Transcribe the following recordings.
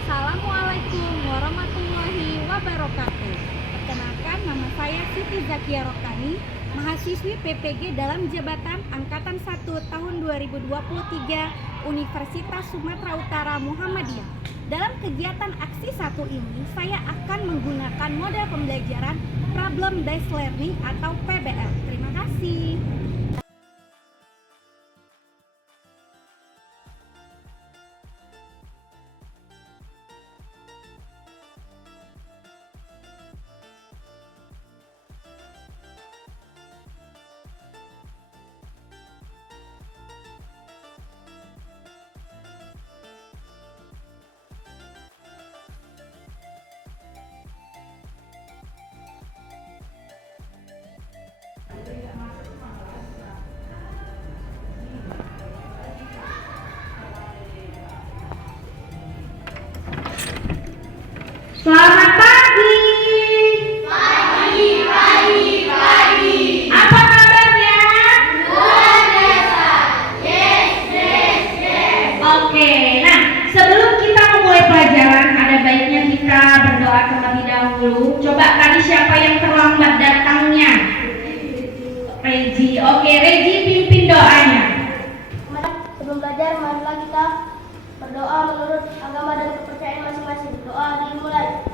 Assalamualaikum warahmatullahi wabarakatuh. Perkenalkan, nama saya Siti Zakia Rokani, mahasiswi PPG dalam jabatan Angkatan 1 tahun 2023 Universitas Sumatera Utara Muhammadiyah. Dalam kegiatan aksi 1 ini, saya akan menggunakan model pembelajaran Problem Based Learning atau PBL. Terima kasih. Selamat pagi. Pagi. Apa kabarnya? Luar biasa. Yes. Oke, nah sebelum kita memulai pelajaran, ada baiknya kita berdoa terlebih dahulu. Coba tadi siapa yang terlambat datangnya? Regi. Oke, Regi pimpin doanya. Sebelum belajar, marilah kita berdoa menurut agama dan kepercayaan masing-masing. Doa dimulai.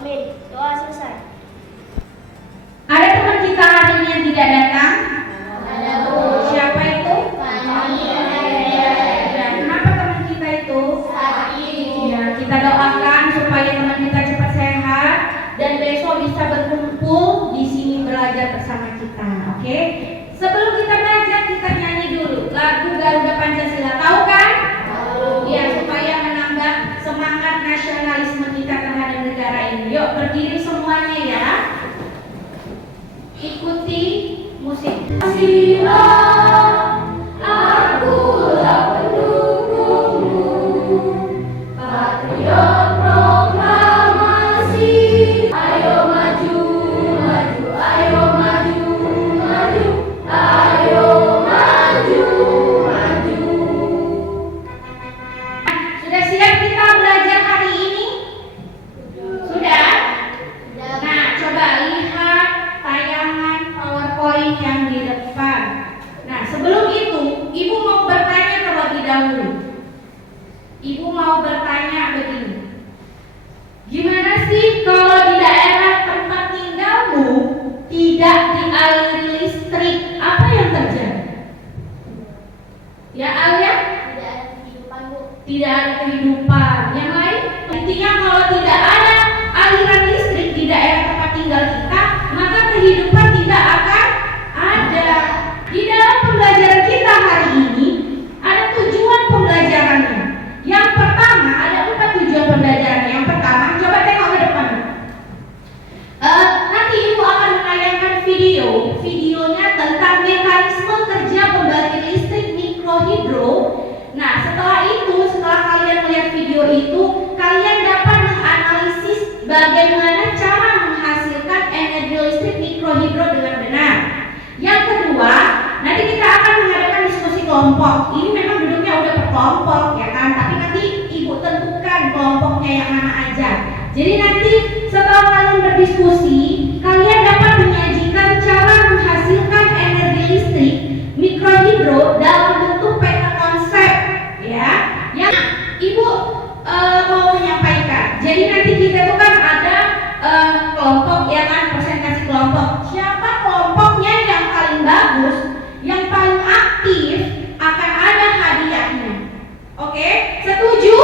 Amin. Doa selesai. Ada teman kita hari ini yang tidak datang? Ada. Siapa itu? Ya, kenapa teman kita itu? Ya, kita doakan supaya teman kita cepat sehat dan besok bisa berkumpul di sini belajar bersama kita. Oke? Sebelum kita belajar, kita nyanyi dulu lagu Garuda Pancasila. Tahu kan? Ya, supaya menambah semangat nasionalisme kita terhadap negara ini. Yuk, berdiri semuanya ya. Ikuti musik. Akulah pendukungmu, patriot proklamasi. Ayo maju, ayo maju. Sudah siap kita belajar hari ini? Sudah? Nah, coba lihat tayangan PowerPoint yang di depan. Nah, sebelum itu, Ibu mau bertanya terlebih dahulu. Ibu mau bertanya begini. Gimana sih kalau di daerah tempat tinggalmu tidak dialiri listrik? Apa yang terjadi? Ya, Alia? Tidak ada kehidupan, Bu. Tidak ada kehidupan. Yang lain? Intinya kalau tidak ada aliran listrik di daerah tempat tinggal kita, maka kehidupan tidak akan ada. Di dalam pembelajaran kita hari ini ada tujuan pembelajarannya. Yang pertama, ada 4 tujuan pembelajaran. Yang pertama, coba tengok ke depan. Nanti Ibu akan menayangkan videonya tentang mekanisme kerja pembangkit listrik mikrohidro. Nah, setelah kalian melihat video itu, kalian dapat menganalisis bagaimana cara menghasilkan energi listrik mikrohidro dengan benar. Yang kedua, nanti kita akan mengadakan diskusi kelompok. Ini memang duduknya udah per kelompok ya kan, tapi nanti Ibu tentukan kelompoknya yang mana aja. Jadi nanti setelah kalian berdiskusi, kalian dapat menyajikan cara menghasilkan energi listrik mikrohidro dalam bentuk peta konsep ya. Yang Ibu mau menyampaikan. Jadi nanti kita tuh kan ada kelompok ya kan, presentasi kelompok. Siapa kelompoknya yang paling bagus, yang paling aktif, akan ada hadiahnya. Oke, setuju?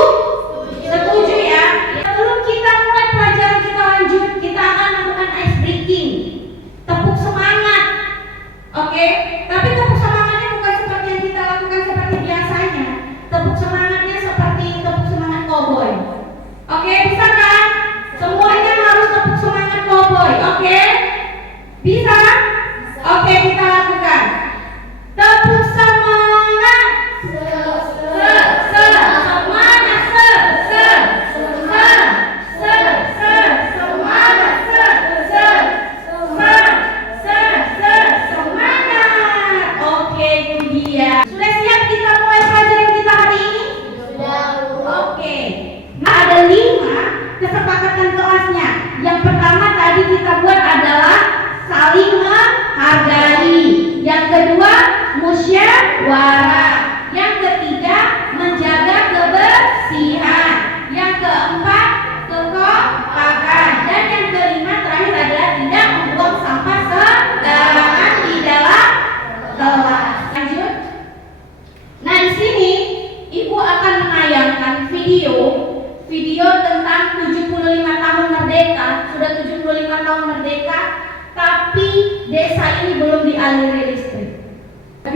Setuju ya. Sebelum kita mulai pelajaran kita lanjut, kita akan lakukan ice breaking. Tepuk semangat. Oke, tapi tepuk semangatnya bukan seperti yang kita lakukan seperti biasanya. Tepuk semangatnya seperti tepuk semangat cowboy. Oke, bisa kan? Semuanya harus tepuk semangat cowboy. Oke? Bisa? Oke, kita lakukan. Tepuk semangat. Semangat. kedua, musyawarah. Yang ketiga, menjaga kebersihan. Yang keempat, kekompakan. Dan yang kelima terakhir adalah tidak membuang sampah sembarangan di dalam kelas. Lanjut. Nah, di sini Ibu akan menayangkan video tentang 75 tahun merdeka. Sudah 75 tahun merdeka, tapi desa ini belum dialiri listrik.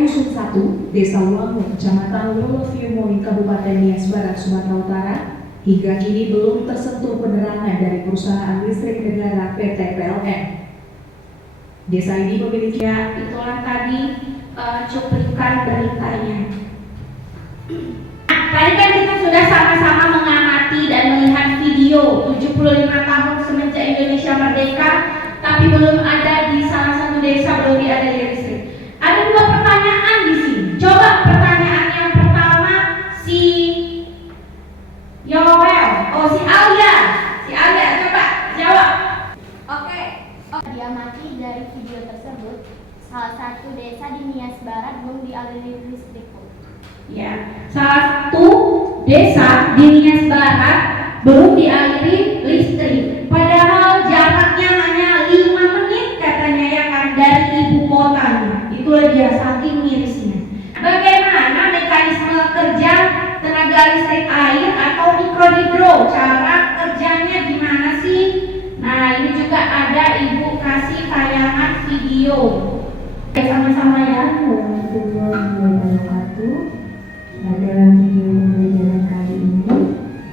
Dusun 1, Desa Wangu, Kecamatan Wolofiyomoi, Kabupaten Nias Barat, Sumatera Utara, hingga kini belum tersentuh penerangan dari perusahaan listrik negara PT PLN. Desa ini memiliki Itulah tadi cuplikan beritanya. Tadi kan kita sudah sama-sama mengamati dan melihat video 75 tahun semenjak Indonesia merdeka, tapi belum ada di salah satu desa, belum ada listrik. Ada dua pertanyaan di sini. Coba pertanyaan yang pertama si Alia coba jawab. Oke. Diamati dari video tersebut, salah satu desa di Nias Barat belum dialiri listrik. Ya, salah satu desa di Nias Barat belum dialiri listrik. Padahal jaraknya hanya 5 menit katanya ya kan dari ibu kotanya. Itulah dia, saking mirisnya. Bagaimana mekanisme kerja tenaga listrik air atau mikrohidro? Cara kerjanya gimana sih? Nah, ini juga ada ibu kasih tayangan video. Sama-sama ya. dalam video pembelajaran kali ini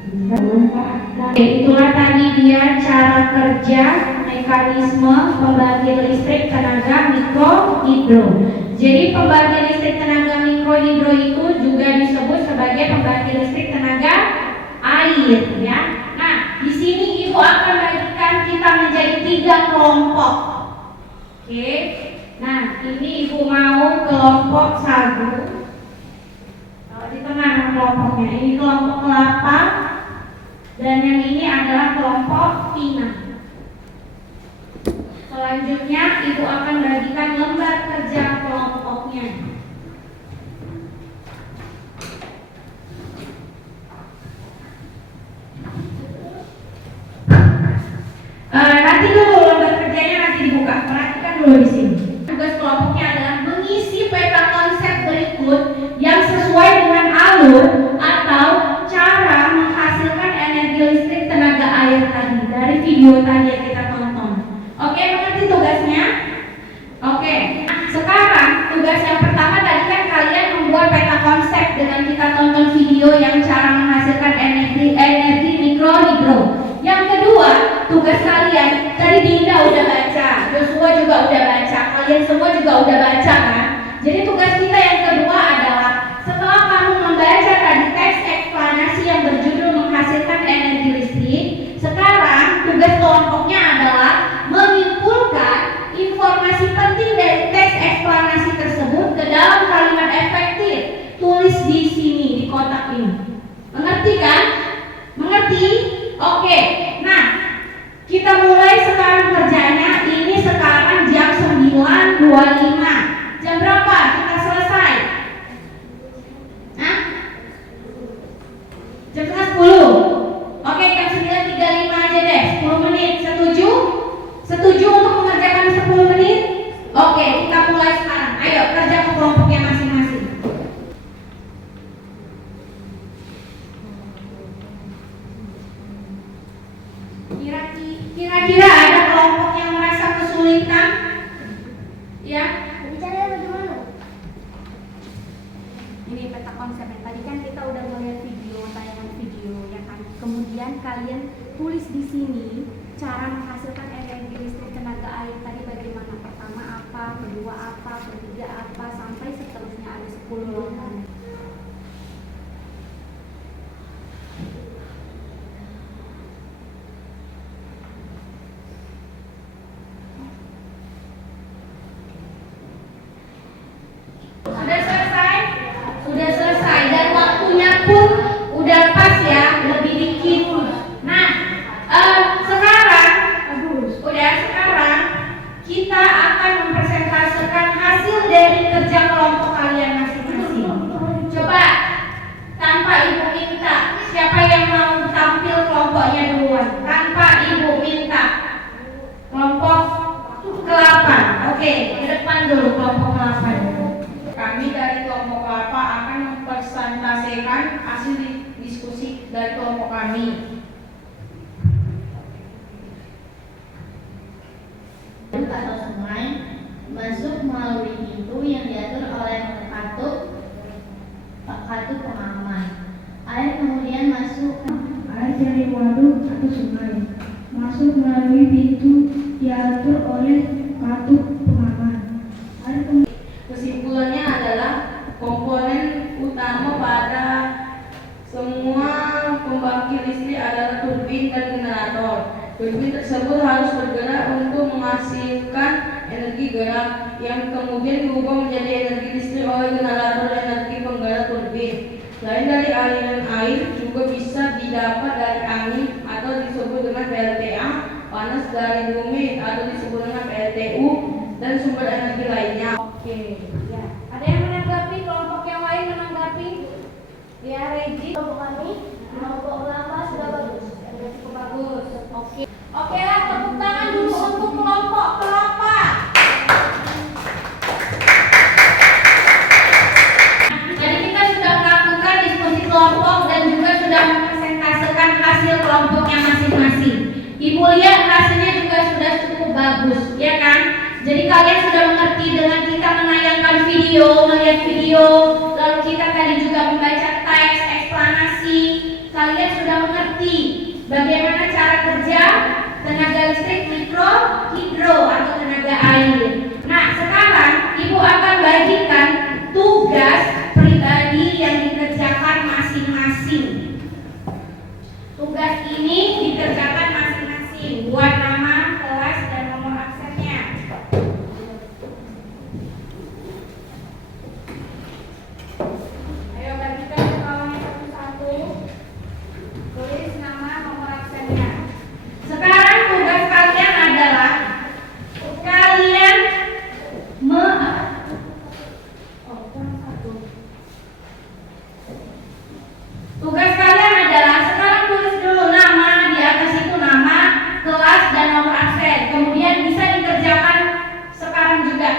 kita memanfaatkan. Itulah tadi dia cara kerja mekanisme pembangkit listrik tenaga mikrohidro. Jadi pembangkit listrik tenaga mikrohidro itu juga disebut sebagai pembangkit listrik tenaga air ya. Nah, di sini Ibu akan bagikan kita menjadi 3 kelompok. Oke. Nah, ini Ibu mau kelompok sagu. Di tengah kelompoknya ini kelompok kelapa dan yang ini adalah kelompok pinang. Selanjutnya Ibu akan bagikan lembar kerja kelompoknya. Nanti dulu lembar kerjanya nanti dibuka. Perhatikan dulu di sini. Tugas kelompoknya adalah mengisi peta konsep berikut yang sesuai dengan alur atau cara menghasilkan energi listrik tenaga air tadi dari video tadi yang kita tonton. Oke, mengerti tugasnya? Oke, sekarang tugas yang pertama tadi kan kalian membuat peta konsep dengan kita tonton video yang cara menghasilkan energi mikrohidro. Yang kedua, tugas kalian tadi Dinda udah baca, Joshua juga udah baca, kalian semua juga udah baca kan? Jadi tugas kita yang kedua adalah setelah kamu membaca tadi teks eksplanasi yang berjudul menghasilkan energi listrik, sekarang tugas kelompoknya adalah menyimpulkan informasi penting dari teks eksplanasi tersebut ke dalam kalimat efektif. Tulis di sini di kotak ini. Mengerti kan? Mengerti? Oke. Nah, kita mulai sekarang kerjanya. Ini sekarang jam 9.25. Jam berapa kita selesai? Hah? Jam 10. Oke, jam 9.35 aja deh. 10 menit. Setuju? Setuju untuk mengerjakan 10 menit? Oke, kita mulai sekarang. Ayo kerja ke kelompoknya masing-masing. Kira-kira ada kelompok yang merasa kesulitan? Ya? Caranya bagaimana? Ini peta konsepnya. Tadi kan kita udah melihat tayangan video ya kan. Kemudian kalian tulis di sini cara menghasilkan energi listrik tenaga air tadi bagaimana. Pertama apa, kedua apa, ketiga apa, sampai seterusnya ada 10 langkah. Sudah selesai? Sudah selesai dan waktunya pun udah pas ya, lebih dikit. Nah, sekarang kita akan mempresentasikan hasil dari kerja kelapanya. Kami dari kelompok kelapa akan mempresentasikan hasil diskusi dari kelompok kami. Atau sungai masuk melalui pintu yang diatur oleh kartu pengaman. Air kemudian masuk air dari waduk atau sungai masuk melalui pintu diatur oleh kartu pengaman. Kesimpulannya adalah komponen utama pada semua pembangkit listrik adalah turbin dan generator. Turbin tersebut harus bergerak untuk menghasilkan energi gerak yang kemudian diubah menjadi energi listrik oleh generator dan energi penggerak turbin. Selain dari aliran air, juga bisa didapat dari angin atau disebut dengan PLTA, panas dari bumi atau disebut dengan PLTU, dan sumber energi lainnya. Oke, ya. Ada yang menanggapi? Kelompok yang lain menanggapi? Ya, Regi. kelompok kami, kelompok kelapa sudah bagus. Sudah cukup bagus. Oke. Oke lah, tepuk tangan dulu untuk kelompok kelapa. Jadi kita sudah melakukan diskusi kelompok dan juga sudah mempresentasikan hasil kelompoknya masing-masing. Ibu lihat hasilnya juga sudah cukup bagus, ya kan? Jadi kalian sudah mengerti dengan kita menayangkan video, melihat video, lalu kita tadi juga membaca teks, eksplanasi. Kalian sudah mengerti bagaimana cara kerja tenaga listrik mikro hidro atau tenaga air. Nah, sekarang Ibu akan bagikan tugas pribadi yang dikerjakan masing-masing. Tugas ini dikerjakan masing-masing, buat nama, kelas, dan nomor absennya. Ayo bagikan ke kawannya satu-satu. Tulis nama, nomor absennya. Sekarang tugas kalian adalah kalian tugas kalian adalah sekarang tulis dulu nama, di atas itu nama, kelas, dan nomor absen. Kemudian bisa dikerjakan sekarang juga.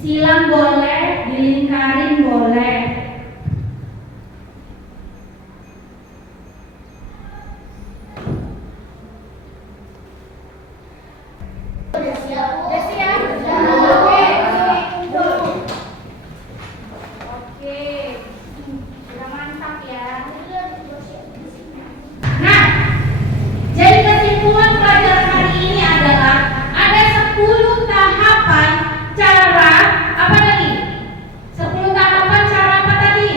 Silang boleh, dilingkarin boleh. Udah siap? Udah siap? Oke. Sudah mantap ya. Nah, jadi kesimpulan pelajaran hari ini adalah ada 10 tahapan cara apa tadi? 10 tahapan cara apa tadi?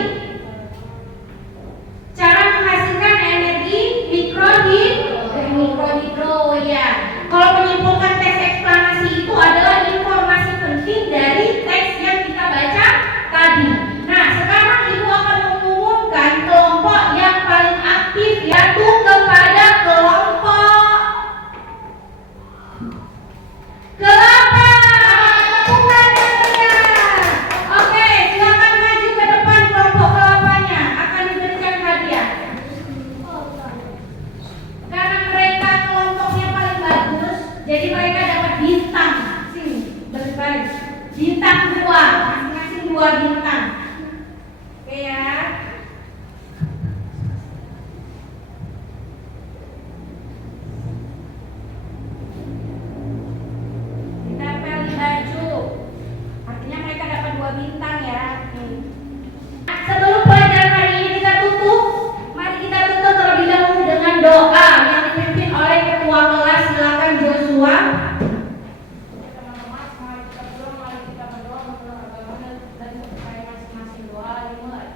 Cara menghasilkan energi mikrohidro ya. Kalau menyimpulkan teks eksplanasi itu adalah informasi penting dari teks yang kita baca tadi. Nah, sekarang Ibu akan mengumumkan kelompok yang paling aktif, yaitu kepada kelompok kelapa. Tepuk tangannya. Oke, silakan maju ke depan kelompok kelapanya. Akan diberikan hadiah. Karena mereka kelompoknya paling bagus, jadi mereka dapat bintang. Sini, balik-balik. Bintang 2, masing-masing 2 bintang. Oke ya. Ditempel di baju. Artinya mereka dapat 2 bintang ya. Sebelum pelajaran hari ini kita tutup, mari kita tutup terlebih dahulu dengan doa yang dipimpin oleh ketua kelas. Silakan Joshua. Teman-teman, mari kita berdoa menurut agama dan kepercayaan masing-masing. Doa dimulai.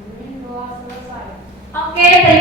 Amin, doa selesai. Oke, terima